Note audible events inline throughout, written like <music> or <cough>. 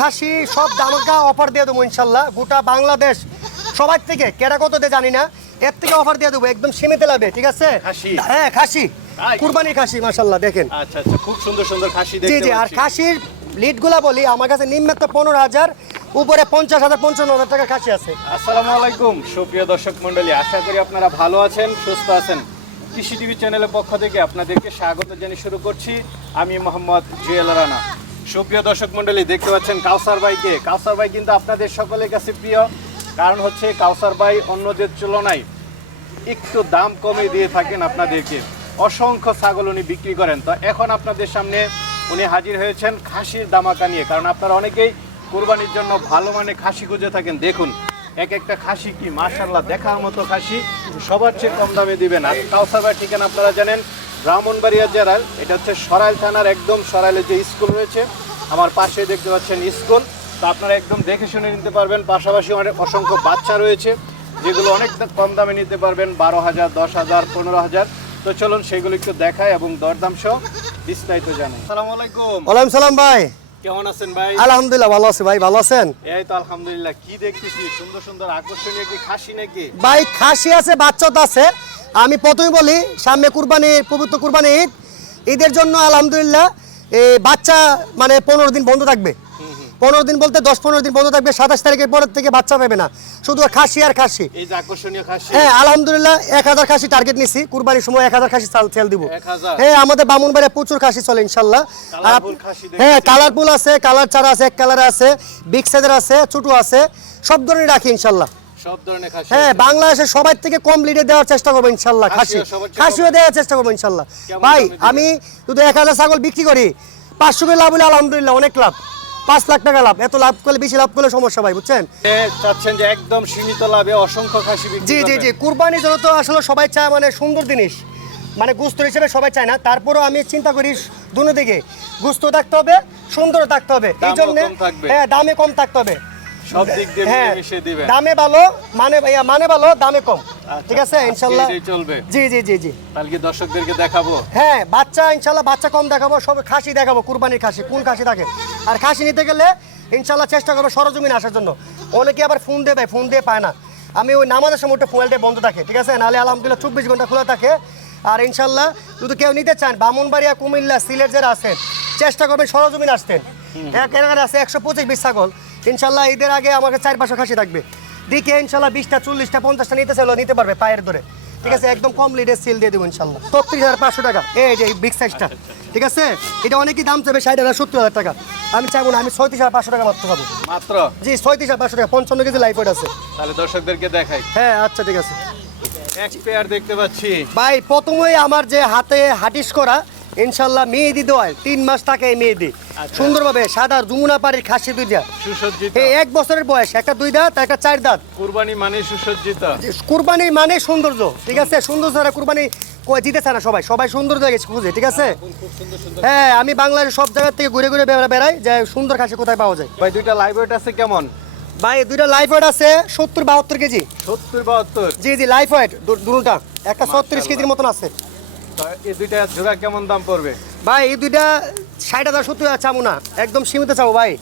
খাসি সব দামকা অফার দিয়ে দেবো ইনশাল্লাহ। গোটা বাংলাদেশ সবার থেকে কেরা কত দিয়ে জানি না এর থেকে অফার দিয়ে দেবো একদম সীমিত লাভে ঠিক আছে? হ্যাঁ খাসি? কুরবানি খাসি মাশাল্লাহ দেখেন। আচ্ছা আচ্ছা খুব সুন্দর সুন্দর খাসি জি জি আর। খাসির লিডগুলা বলি আমার কাছে নিম্নাত্ম পনেরো হাজার উপরে পঞ্চাশ হাজার পঞ্চান্ন হাজার টাকা খাসি আছে। আসসালামু আলাইকুম সুপ্রিয় দর্শক মন্ডলী আশা করি আপনারা ভালো আছেন সুস্থ আছেন। কৃষি টিভি চ্যানেলের পক্ষ থেকে আপনাদেরকে স্বাগত জানিয়ে শুরু করছি। আমি মোহাম্মদ জুয়েল রানা। সুপ্রিয় দর্শক মণ্ডলী, দেখতে পাচ্ছেন কাউসার ভাইকে। কাউসার ভাই কিন্তু আপনাদের সকলের কাছে প্রিয়। কারণ হচ্ছে কাউসার ভাই অন্যদের তুলনায় একটু দাম কমে দিয়ে থাকেন আপনাদেরকে। অসংখ্য ছাগল উনি বিক্রি করেন। তো এখন আপনাদের সামনে উনি হাজির হয়েছেন খাসির দামাকা নিয়ে। কারণ আপনারা অনেকেই কোরবানির জন্য ভালো মানে খাসি খুঁজে থাকেন। দেখুন, এক একটা খাসি কি মার্শাল্লাহ দেখার মতো খাসি। সবার চেয়ে কম দামে দিবেন। আর কাউসারবার ঠিকানা আপনারা জানেন ব্রাহ্মণবাড়িয়া জেলার এটা হচ্ছে সরাইল থানার একদম সরাইলে যে স্কুল রয়েছে আমার পাশে দেখতে পাচ্ছেন স্কুল। তো আপনারা একদম দেখে শুনে নিতে পারবেন পাশাপাশি অনেক অসংখ্য বাচ্চা রয়েছে যেগুলো অনেক কম দামে নিতে পারবেন বারো হাজার দশ হাজার পনেরো হাজার। তো চলুন সেগুলো একটু দেখায় এবং দরদাম সহ বিস্তারিত জানাই। আসসালামু আলাইকুম। ওয়ালাইকুম সালাম ভাই। কেমন আছেন ভাই? আলহামদুলিল্লাহ ভালো আছি ভাই ভালো আছেন? এই তো আলহামদুলিল্লাহ কি দেখতেছি? সুন্দর সুন্দর আকর্ষণীয় কি খাসি নাকি? ভাই খাসি আছে বাচ্চা তো আছে। আমি প্রথমে বলি সামনে কুরবানি পবিত্র কুরবানি ঈদ। ঈদের জন্য আলহামদুলিল্লাহ এই বাচ্চা মানে পনেরো দিন বন্ধ থাকবে। পনেরো দিন বলতে দশ পনেরো দিন বন্ধ থাকবে সাতাশ তারিখের পরের থেকে বাচ্চা পাবে না। শুধু খাসি আর খাসি। হ্যাঁ আলহামদুলিল্লাহ এক হাজার খাসি টার্গেট নিছি। কুরবানির সময় এক হাজার খাসি চাল সেল দিব। হ্যাঁ আমাদের বামুনবাড়ে প্রচুর খাসি চলে ইনশাল্লাহ। হ্যাঁ কালারফুল আছে কালার চারা আছে এক কালার আছে বিগ সাইজের আছে ছোট আছে সব ধরনের রাখি ইনশাল্লাহ। সব ধরনের খাসি হ্যাঁ আছে। বাংলাদেশের সবার থেকে কম লিডে দেওয়ার চেষ্টা করব ইনশাল্লাহ খাসি খাসিও সবার চেয়ে খাসিও দেওয়ার চেষ্টা করব ইনশাল্লাহ। ভাই আমি শুধু এক হাজার ছাগল বিক্রি করি পাঁচশো করে লাভ হলে আলহামদুলিল্লাহ অনেক লাভ। পাঁচ লাখ টাকা লাভ। এত লাভ করলে বেশি লাভ করলে সমস্যা ভাই বুঝছেন? চাচ্ছেন যে একদম সীমিত লাভে অসংখ্য খাসি জি জি জি। কুরবানির জন্য তো আসলে সবাই চায় মানে সুন্দর জিনিস। মানে গুস্ত হিসেবে সবাই চায় না। তারপরেও আমি চিন্তা করি দুনো দিকে গুস্ত থাকতে হবে সুন্দর থাকতে হবে। এই জন্য হ্যাঁ দামে কম থাকতে হবে। সব দিক দিয়ে হ্যাঁ দামে ভালো মানে মানে ভালো দামে কম। ঠিক আছে ইনশাল্লাহ। চলবে। জি জি জি জি। তাহলে দর্শকদেরকে দেখাবো। হ্যাঁ বাচ্চা ইনশাল্লাহ বাচ্চা কম দেখাবো সব খাসি দেখাবো কুরবানির খাসি কোন খাসি থাকে? আর খাসি নিতে গেলে ইনশাল্লাহ চেষ্টা করব সরজমিনে আসার জন্য। অনেকে আবার ফোন দেবে ফোন দিয়ে পায় না। আমি ওই নামাজের সময় একটু ফুয়েলটা বন্ধ থাকে ঠিক আছে? নাহলে আলহামদুলিল্লাহ চব্বিশ ঘণ্টা খোলা থাকে। আর ইনশাল্লাহ যদি কেউ নিতে চান বামুনবাড়িয়া কুমিল্লা সিলেট যারা আছেন চেষ্টা করবেন সরজমিন আসতেন এক এলাকায় আছে একশো পঁচিশ বিশ ছাগল। ইনশাল্লাহ ঈদের আগে আমাকে চার পাঁচশো খাসি থাকবে। দিকে ইনশাল্লাহ বিশটা চল্লিশটা পঞ্চাশটা নিতে চাইলেও নিতে পারবে পায়ের ধরে। ঠিক আছে একদম কম লিডের সিল দিয়ে দেবো ইনশাল্লাহ। ছত্রিশ হাজার পাঁচশো টাকা। এই যে বিগ সাইজটা ঠিক আছে? এটা অনেকই দাম চাবে ষাট হাজার সত্তর হাজার টাকা। আমি চাইব না আমি ছয়ত্রিশ হাজার পাঁচশো টাকা মাত্র পাবো। মাত্র? জি ছয়ত্রিশ হাজার পাঁচশো টাকা পঞ্চান্ন কেজি লাইফ আছে। তাহলে দর্শকদেরকে দেখাই। হ্যাঁ আচ্ছা ঠিক আছে। এক পেয়ার দেখতে পাচ্ছি। ভাই প্রথমেই আমার যে হাতে হাটিস করা ইনশাল্লাহ মেহেদি দেওয়ায় তিন মাস থাকে এই মেহেদি। আচ্ছা। সুন্দরভাবে সাদা যমুনা পাড়ির খাসি দুই দুইটা। সুসজ্জিত। এই এক বছরের বয়স একটা দুই দাঁত একটা চার দাঁত। কুরবানি মানে সুসজ্জিত। কুরবানি মানে সৌন্দর্য ঠিক আছে? সুন্দর ছাড়া কুরবানি কই দিতেছে না সবাই। সবাই সুন্দর জায়গায় খুঁজে ঠিক আছে? হ্যাঁ আমি বাংলাদেশের সব জায়গা থেকে ঘুরে ঘুরে বেড়া- বেড়াই যে সুন্দর খাসি কোথায় পাওয়া যায়। ভাই দুইটা লাইফওয়েট আছে কেমন? ভাই দুইটা লাইফ ওয়েট আছে সত্তর বাহাত্তর কেজি। সত্তর বাহাত্তর? জি জি লাইফ ওয়েট দুটা। একটা ছত্রিশ কেজির মতন আছে। এই দুইটা জোড়া কেমন দাম পড়বে? ভাই এই দুইটা ষাট হাজার সত্তর হাজার চাবো না। একদম সীমিত চাবো ভাই।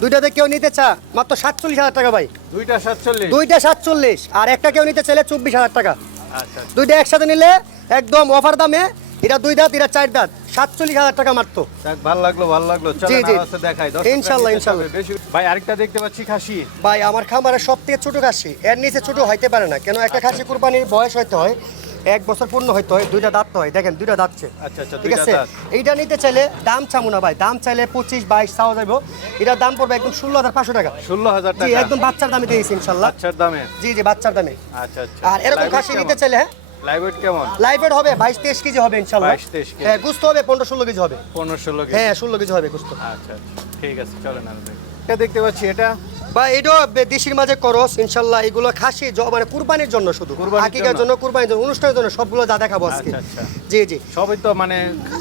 দুইটাতে কেউ নিতে চা মাত্র সাতচল্লিশ হাজার টাকা ভাই। দুইটা সাতচল্লিশ? দুইটা সাতচল্লিশ আর একটা কেউ নিতে চাইলে চব্বিশ হাজার টাকা। আচ্ছা দুইটা একসাথে নিলে একদম অফার দামে এটা দুই দাঁত এটা চার দাঁত। সাতচল্লিশ হাজার টাকা মাত্র। ভালো লাগল ভালো লাগল। জি, জি। দেখাই। ইনশাল্লাহ, ইনশাল্লাহ। ভাই আরেকটা দেখতে পাচ্ছি খাসি। ভাই আমার খামারের সব থেকে ছোট খাসি। এর নিচে ছোট হইতে পারে না। কেন একটা খাসি কুরবানির বয়স হইতে হয় এক বছর পূর্ণ হইতে হয় দুইটা দাঁত হয় দেখেন দুইটা দাঁতছে আচ্ছা আচ্ছা ঠিক আছে? এইটা নিতে চাইলে দাম চামু না ভাই দাম চাইলে পঁচিশ বাইশ চাওয়া যাব এটার দাম পড়বে একদম ষোলো হাজার পাঁচশো টাকা। ষোলো হাজার টাকা। একদম বাচ্চার দামে দিয়েছি ইনশাল্লাহ। আচ্ছার দামে? জি জি বাচ্চার দামে। আচ্ছা আচ্ছা। আর এরকম খাসি নিতে চাইলে হ্যাঁ? লাইভ ওয়েট কেমন? লাইফের হবে বাইশ তেইশ কেজি হবে ইনশাল্লাহ। 22 23 কেজি। হ্যাঁ গুস্ত হবে পনেরো ষোলো কেজি হবে। পনেরো ষোলো কেজি। হ্যাঁ ষোলো কেজি হবে গুস্ত। আচ্ছা আচ্ছা। ঠিক আছে চলেন আর এটা দেখতে পাচ্ছি এটা বা এটাও দেশির মাঝে করস ইনশাল্লাহ এগুলো খাসি মানে কুরবানির জন্য শুধু। হাকিকার জন্য। কুরবানির জন্য অনুষ্ঠানের জন্য সবগুলো যা দেখাবো আজকে। আচ্ছা, আচ্ছা। জি জি। সবই তো মানে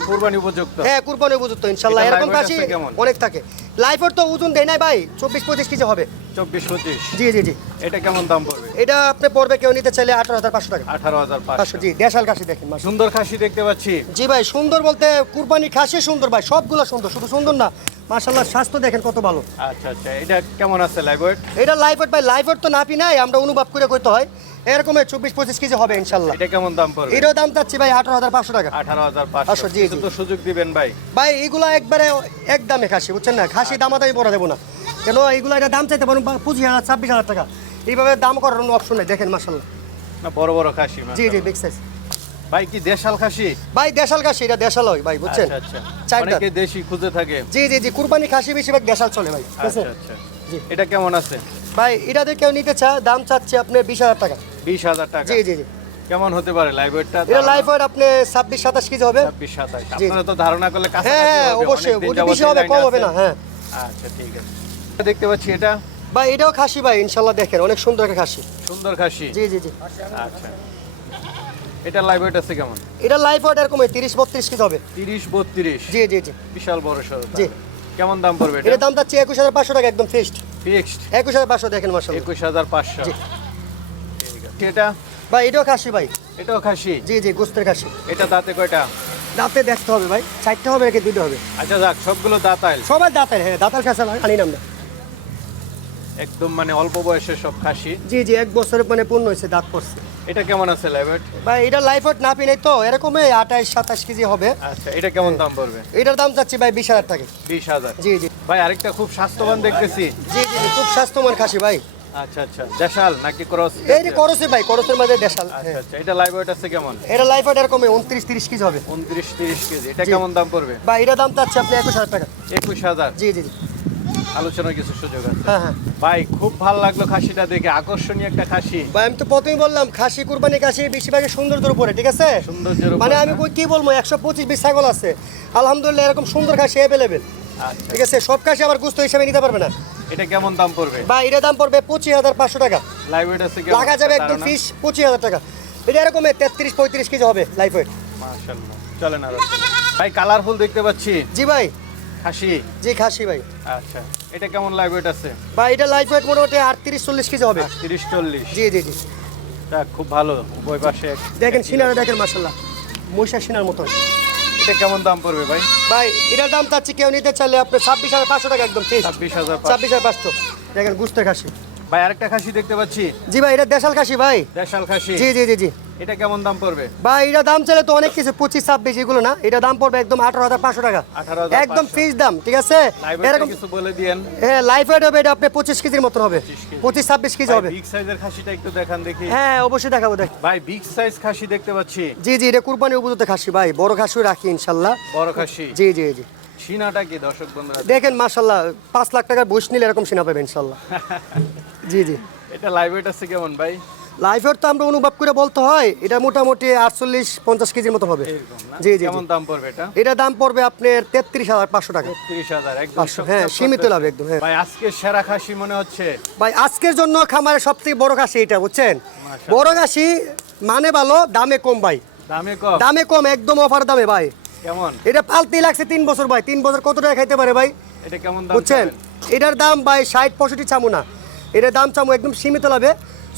কুরবানি উপযুক্ত। হ্যাঁ কুরবানি উপযুক্ত ইনশাল্লাহ। এরকম খাসি অনেক থাকে। লাইফের তো ওজন দেয় নাই ভাই চব্বিশ পঁচিশ কেজি হবে। চব্বিশ পঁচিশ। জি জি জি। এটা কেমন দাম পড়বে? এটা আপনি পড়বে কেউ নিতে চাইলে আঠারো হাজার পাঁচশো টাকা। আঠারো হাজার পাঁচশো। জি দেশাল খাসি দেখেন সুন্দর খাসি দেখতে পাচ্ছি। জি ভাই সুন্দর বলতে কুরবানি খাসি সুন্দর ভাই সবগুলো সুন্দর শুধু সুন্দর না। মাশাল্লাহ স্বাস্থ্য দেখেন কত ভালো। আচ্ছা আচ্ছা এটা কেমন আছে লাইভওয়েট এটা লাইফের ভাই লাইফের তো নাপি নাই আমরা অনুভব করে করতে হয়। এরকম চব্বিশ পঁচিশ কেজি হবে ইনশাল্লাহ এটা কেমন দাম পড়বে? এটাও দাম চাচ্ছি ভাই আঠারো হাজার পাঁচশো টাকা। আঠারো হাজার পাঁচশো, জি, তো সুযোগ দিবেন ভাই। ভাই এগুলো একবারে এক দামে খাসি বুঝছেন না? খাসি দামাদামি পড়া দেবো না। কেন এগুলো এটা দাম চাইতে পারেন পঁচিশ হাজার ছাব্বিশ হাজার টাকা। এইভাবে দাম করার কোনো অপশন নেই দেখেন মাসাল্লাহ না বড় বড় খাসি জি জি বিগ সাইজ ভাই কি দেশাল খাসি? ভাই দেশাল খাসি এটা দেশাল হয় ভাই বুঝছেন? আচ্ছা আচ্ছা। অনেকে দেশি খুঁজে থাকে। জি জি জি কুরবানি খাসি বেশিরভাগ দেশাল চলে ভাই ঠিক আছে? আচ্ছা আচ্ছা। জি। এটা কেমন আছে? ভাই এটা দিয়ে কেউ নিতে চা দাম চাচ্ছে আপনার বিশ হাজার টাকা। বিশ হাজার টাকা। জি জি জি। কেমন হতে পারে লাইভ ওয়েটটা এটা ওয়েট আপনি ছাব্বিশ সাতাশ কেজি হবে। ছাব্বিশ সাতাশ। জি। আপনারা তো ধারণা করলে কাছাকাছি হ্যাঁ হ্যাঁ অবশ্যই। ওটা বেশি হবে কম হবে না হ্যাঁ। আচ্ছা ঠিক আছে। দেখতে পাচ্ছি এটা? ভাই এটাও খাসি ভাই ইনশাল্লাহ দেখেন অনেক সুন্দর একটা খাসি। সুন্দর খাসি? জি জি জি। আচ্ছা। এটা লাইভ ওয়েট আছে কেমন? এটা লাইফ ওয়েট এরকম তিরিশ বত্রিশ কেজি হবে। তিরিশ বত্রিশ? জি জি জি। বিশাল বড় সড়ো জি। কেমন দাম পড়বে এটার দাম চাচ্ছি একুশ হাজার পাঁচশো টাকা একদম ফিক্সড ফিক্সড একুশ হাজার পাঁচশো দেখেন মাসাল একুশ হাজার পাঁচশো। জি। এটা? ভাই এটাও খাসি ভাই। এটাও খাসি? জি জি গোস্তের খাসি। এটা দাঁতে কয়টা? দাঁতে দেখতে হবে ভাই চারটে হবে নাকি দুটো হবে? আচ্ছা যাক সবগুলো দাঁতাইল। সবাই দাঁতের হ্যাঁ দাঁতের খাসি আনি না আমরা। একদম মানে অল্প বয়সের সব খাসি। জি জি এক বছর মানে পূর্ণ হয়েছে দাঁত পড়ছে। এটা কেমন আছে লাইভ ওয়েট ভাই এটা লাইফ ওয়েট না পিনাই তো এরকমই আঠাইশ সাতাশ কেজি হবে। আচ্ছা এটা কেমন দাম পড়বে? এটার দাম চাচ্ছি ভাই বিশ হাজার টাকা। বিশ হাজার। জি জি। ভাই আরেকটা খুব স্বাস্থ্যবান দেখতেছি। জি জি খুব স্বাস্থ্যমান খাসি ভাই। আচ্ছা আচ্ছা দেশাল নাকি ক্রস? এই যে করসে ভাই করসের মাঝে দেশাল আচ্ছা হ্যাঁ। আচ্ছা এটা লাইভ ওয়েট আছে কেমন? এটা ওয়েট এরকম উনত্রিশ তিরিশ কেজি হবে। উনত্রিশ তিরিশ কেজি এটা কেমন দাম পড়বে? বা এটা দাম চাচ্ছি আপনি একুশ হাজার টাকা। একুশ হাজার। জি জি জি। আলোচনার কিছু সুযোগ আছে। হ্যাঁ হ্যাঁ। ভাই খুব ভালো লাগল খাসিটা দেখে। আকর্ষণীয় একটা খাসি। ভাই আমি তো প্রথমেই বললাম খাসি কুরবানি খাসি বেশিরভাগই সৌন্দর্যের উপরে ঠিক আছে? সৌন্দর্যের মানে আমি কি বলব একশো পঁচিশ বিশ ছাগল আছে। আলহামদুলিল্লাহ এরকম সুন্দর খাসি অ্যাভেলেবেল আচ্ছা। ঠিক আছে সব খাসি আবার গুস্ত হিসাবে নিতে পারবে না। এটা কেমন দাম পড়বে? বা এটার দাম পড়বে পঁচিশ হাজার পাঁচশো টাকা। লাইভ ওয়েট আছে লাগা যাবে একদম ফিস পঁচিশ হাজার টাকা। এটা এরকম তেত্রিশ পঁয়ত্রিশ কেজি হবে লাইফ ওয়েট মাশাআল্লাহ। চলেন আরও। ভাই কালারফুল দেখতে পাচ্ছি। জি ভাই। খাসি? জি খাসি ভাই। আচ্ছা এটা কেমন লাইভ ওয়েট আছে? বা এটা লাইফ ওয়েট মোটামুটি আটত্রিশ চল্লিশ কেজি হবে। তিরিশ চল্লিশ। জি জি জি। যাক, খুব ভালো ওই পাশে দেখেন সিনারে দেখেন মাসাল্লাহ মহিষা সিনার মতো। এটা কেমন দাম পড়বে ভাই? ভাই এটার দাম চাচ্ছি কেউ নিতে চাইলে আপনি ছাব্বিশ হাজার পাঁচশো টাকা একদম ছাব্বিশ হাজার ছাব্বিশ হাজার পাঁচশো। দেখেন গুস্তের খাসি। ভাই আরেকটা খাসি দেখতে পাচ্ছি। জি ভাই এটা দেশাল খাসি ভাই। দেশাল খাসি। জি জি জি জি। এটা কেমন দাম পড়বে? ভাই এটা দাম চাইলে তো অনেক কিছু পঁচিশ ছাব্বিশ এগুলো না। এটা দাম পড়বে একদম আঠারো হাজার পাঁচশো টাকা। একদম ফিক্স দাম ঠিক আছে? এরকম কিছু বলে দিয়েন। হ্যাঁ লাইফ ওয়েট হবে এটা আপনি পঁচিশ কেজির মতন হবে। পঁচিশ ছাব্বিশ কেজি হবে। বিগ সাইজের খাসিটা একটু দেখান দেখি। হ্যাঁ অবশ্যই দেখাবো দেখ। ভাই বিগ সাইজ খাসি দেখতে পাচ্ছি। জি জি এটা কুরবানি উপযুক্ত খাসি ভাই। বড় খাসিও রাখি ইনশাল্লাহ। বড় খাসি। জি জি জি। সিনাটা কি দর্শক বন্ধুরা? দেখেন মাশাল্লাহ পাঁচ লাখ টাকার বসে নিলে এরকম সিনা পাবেন ইনশাল্লাহ। <laughs> জি জি। এটা লাইভ ওয়েট আছে কেমন ভাই? লাইফের তো আমরা অনুভব করে বলতে হয় এটা মোটামুটি আটচল্লিশ পঞ্চাশ কেজির মতো হবে। জি জি কেমন দাম পড়বে এটা? এটা দাম পড়বে আপনার তেত্রিশ হাজার পাঁচশো টাকা। তিরিশ হাজার পাঁচশো হ্যাঁ সীমিত। লাভ একদম হ্যাঁ। ভাই আজকে সেরা খাসি মনে হচ্ছে? ভাই আজকের জন্য খামারের সব থেকে বড় খাসি এটা বুঝছেন? বড় খাসি মানে ভালো দামে কম ভাই। দামে কম? দামে কম একদম অফার দামে ভাই। কেমন? এটা পালতেই লাগছে তিন বছর ভাই। তিন বছর কত টাকা খাইতে পারে ভাই? এটা কেমন দাম বুঝছেন? এটার দাম ভাই ষাট পঁয়ষট্টি চামু না। এটার দাম চামু একদম সীমিত লাভে।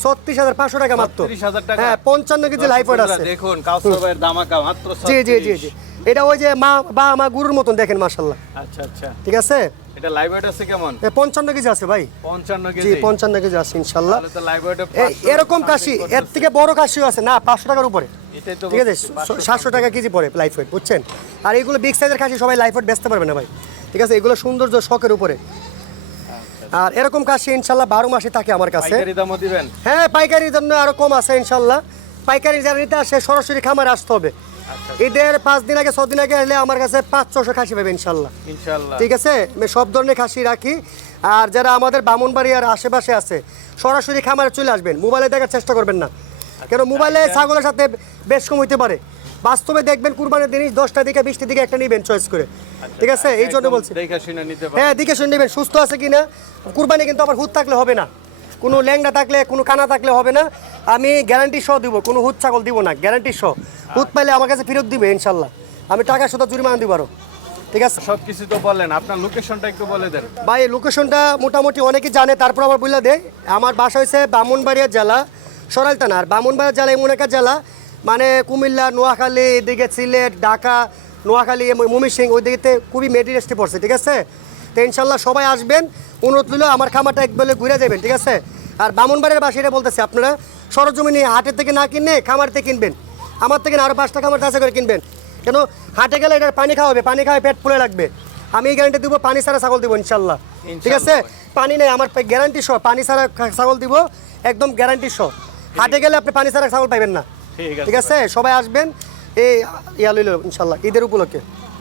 ছত্রিশ হাজার পাঁচশো টাকা মাত্র। হ্যাঁ পঞ্চান্ন কেজি লাইফ আছে। দেখুন দামাকা মাত্র জি জি জি জি। এটা ওই যে মা বা মা গুরুর মতন দেখেন মার্শাল্লাহ আচ্ছা আচ্ছা। ঠিক আছে? এটা লাইভ ওয়েট আছে কেমন? এ পঞ্চান্ন কেজি আছে ভাই। পঞ্চান্ন জি কেজি। পঞ্চান্ন কেজি আছে ইনশাল্লাহ তাহলে তো লাইভ ওয়েটে এরকম কাশি এর থেকে বড় কাশিও আছে। না পাঁচশো টাকার উপরে। ঠিক আছে? বলছি, 500 সাতশো টাকা কেজি পড়ে লাইফ ওয়েট বুঝছেন? আর এগুলো বিগ সাইজের খাসি সবাই লাইফ ওয়েট বেচতে পারবে না ভাই। ঠিক আছে? এগুলো সৌন্দর্য শখের উপরে। আর এরকম কাশি ইনশাল্লাহ বারো মাসে থাকে আমার কাছে। পাইকারি দামও দিবেন? হ্যাঁ পাইকারির জন্য আরও কম আছে ইনশাল্লাহ। পাইকারি যারা নিতে আসে সরাসরি খামারে আসতে হবে। আচ্ছা ঈদের পাঁচ দিন আগে ছ দিন আগে আসলে আমার কাছে পাঁচ ছশো খাসি পাবে ইনশাল্লাহ। ঠিক আছে? আমি সব ধরনের খাসি রাখি। আর যারা আমাদের বামনবাড়ি আর আশেপাশে আছে সরাসরি খামারে চলে আসবেন। মোবাইলে দেখার চেষ্টা করবেন না। কেন মোবাইলে ছাগলের সাথে বেশ কম হইতে পারে। বাস্তবে দেখবেন কুরবানির জিনিস দশটা দিকে বিশটা দিকে একটা নিবেন চয়েস করে। ঠিক আছে? এই জন্য বলছি। দেখে হ্যাঁ দিকে শুনে নেবেন সুস্থ আছে কিনা? কুরবানি কিন্তু আবার হুদ থাকলে হবে না। কোনো ল্যাংড়া থাকলে কোনো কানা থাকলে হবে না। আমি গ্যারান্টি সহ দিব কোনো হুদ ছাগল দিব না গ্যারান্টি সহ। হুদ পাইলে আমার কাছে ফেরত দিবে ইনশাল্লাহ। আমি টাকা শুধু জরিমানা দিব আরও। ঠিক আছে? সব কিছু তো বললেন আপনার লোকেশনটা একটু বলে দেন। ভাই লোকেশনটা মোটামুটি অনেকে জানে তারপর আবার বললে দেয়। আমার বাসা হয়েছে বামুনবাড়িয়া জেলা সরাইলতানা আর বামুনবাড়িয়া জেলা এমন একটা জেলা মানে কুমিল্লা নোয়াখালী এদিকে সিলেট ঢাকা নোয়াখালী ময়মনসিং ওই দিকে খুবই মেডি মেডিরেস্টে পড়ছে ঠিক আছে? তো ইনশাল্লাহ সবাই আসবেন অনুরোধ রইল আমার খামারটা এক বেলে ঘুরে যাবেন ঠিক আছে? আর বামনবাড়ির বাসীরা বলতেছে আপনারা সরজমিনে হাটের থেকে না কিনে খামার থেকে কিনবেন। আমার থেকে আরও পাঁচটা খামার চাষা করে কিনবেন। কেন? হাটে গেলে এটা পানি খাওয়াবে পানি খাওয়াবে পেট ফুলে লাগবে। আমি এই গ্যারান্টি দিব পানি ছাড়া ছাগল দিব ইনশাল্লাহ ঠিক আছে? পানি নেই আমার গ্যারান্টি সহ পানি ছাড়া ছাগল দিব একদম গ্যারান্টি সহ। হাটে গেলে আপনি পানি ছাড়া ছাগল পাইবেন না ঠিক আছে? সবাই আসবেন এই ইয়া লইল ইনশাল্লাহ ঈদের উপলক্ষে।